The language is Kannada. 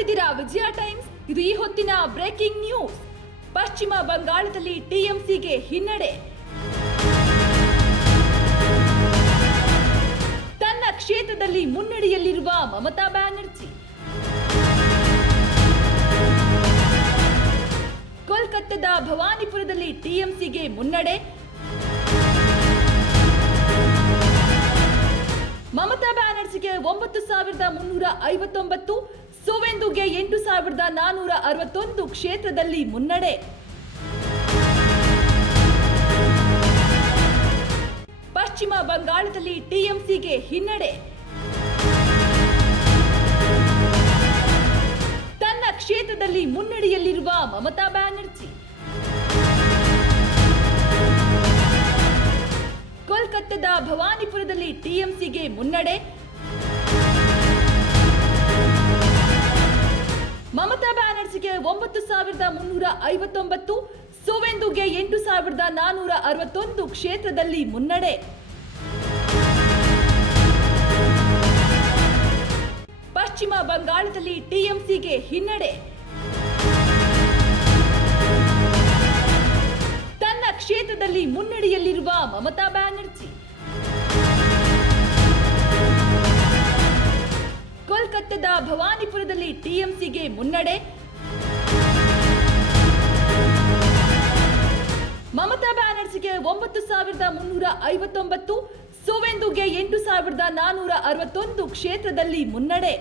ನೋಡ್ತಿದ್ದೀರಾ ವಿಜಯ ಟೈಮ್ಸ್. ಇದು ಈ ಹೊತ್ತಿನ ಬ್ರೇಕಿಂಗ್ ನ್ಯೂಸ್. ಪಶ್ಚಿಮ ಬಂಗಾಳದಲ್ಲಿ ಟಿಎಂಸಿಗೆ ಹಿನ್ನಡೆ. ತನ್ನ ಕ್ಷೇತ್ರದಲ್ಲಿ ಮುನ್ನಡೆಯಲ್ಲಿರುವ ಮಮತಾ ಬ್ಯಾನರ್ಜಿ. ಕೋಲ್ಕತ್ತಾದ ಭವಾನಿಪುರದಲ್ಲಿ ಟಿಎಂಸಿಗೆ ಮುನ್ನಡೆ. ಮಮತಾ ಬ್ಯಾನರ್ಜಿಗೆ 9,359, ಸುವೇಂದುಗೆ 8,461 ಕ್ಷೇತ್ರದಲ್ಲಿ ಮುನ್ನಡೆ. ಪಶ್ಚಿಮ ಬಂಗಾಳದಲ್ಲಿ ಟಿಎಂಸಿಗೆ ಹಿನ್ನಡೆ. ತನ್ನ ಕ್ಷೇತ್ರದಲ್ಲಿ ಮುನ್ನಡೆಯಲ್ಲಿರುವ ಮಮತಾ ಬ್ಯಾನರ್ಜಿ. ಕೋಲ್ಕತ್ತಾದ ಭವಾನಿಪುರದಲ್ಲಿ ಟಿಎಂಸಿಗೆ ಮುನ್ನಡೆ. ಮಮತಾ ಬ್ಯಾನರ್ಜಿಗೆ 9,359, 9,359, 9,359 ಕ್ಷೇತ್ರದಲ್ಲಿ ಮುನ್ನಡೆ. ಪಶ್ಚಿಮ ಬಂಗಾಳದಲ್ಲಿ ಟಿಎಂಸಿಗೆ ಹಿನ್ನಡೆ. ತನ್ನ ಕ್ಷೇತ್ರದಲ್ಲಿ ಮುನ್ನಡೆಯಲ್ಲಿರುವ ಮಮತಾ ಬ್ಯಾನರ್ಜಿ. ಕೋಲ್ಕತ್ತಾದ ಭವಾನಿಪುರದಲ್ಲಿ ಟಿಎಂಸಿಗೆ ಮುನ್ನಡೆ. ಮಮತಾ ಬ್ಯಾನರ್ಜಿಗೆ 9,359, 9,359 ಕ್ಷೇತ್ರದಲ್ಲಿ ಮುನ್ನಡೆ. ಪಶ್ಚಿಮ ಬಂಗಾಳದಲ್ಲಿ ಟಿಎಂಸಿಗೆ ಹಿನ್ನಡೆ. ತನ್ನ ಕ್ಷೇತ್ರದಲ್ಲಿ ಮುನ್ನಡೆಯಲ್ಲಿರುವ ಮಮತಾ ಬ್ಯಾನರ್ಜಿ. ಕೋಲ್ಕತ್ತಾದ ಭವಾನಿಪುರದಲ್ಲಿ ಟಿಎಂಸಿಗೆ ಮುನ್ನಡೆ. ಮಮತಾ ಬ್ಯಾನರ್ಜಿಗೆ 9,359, ಸುವೇಂದುಗೆ 8,461 ಕ್ಷೇತ್ರದಲ್ಲಿ ಮುನ್ನಡೆ.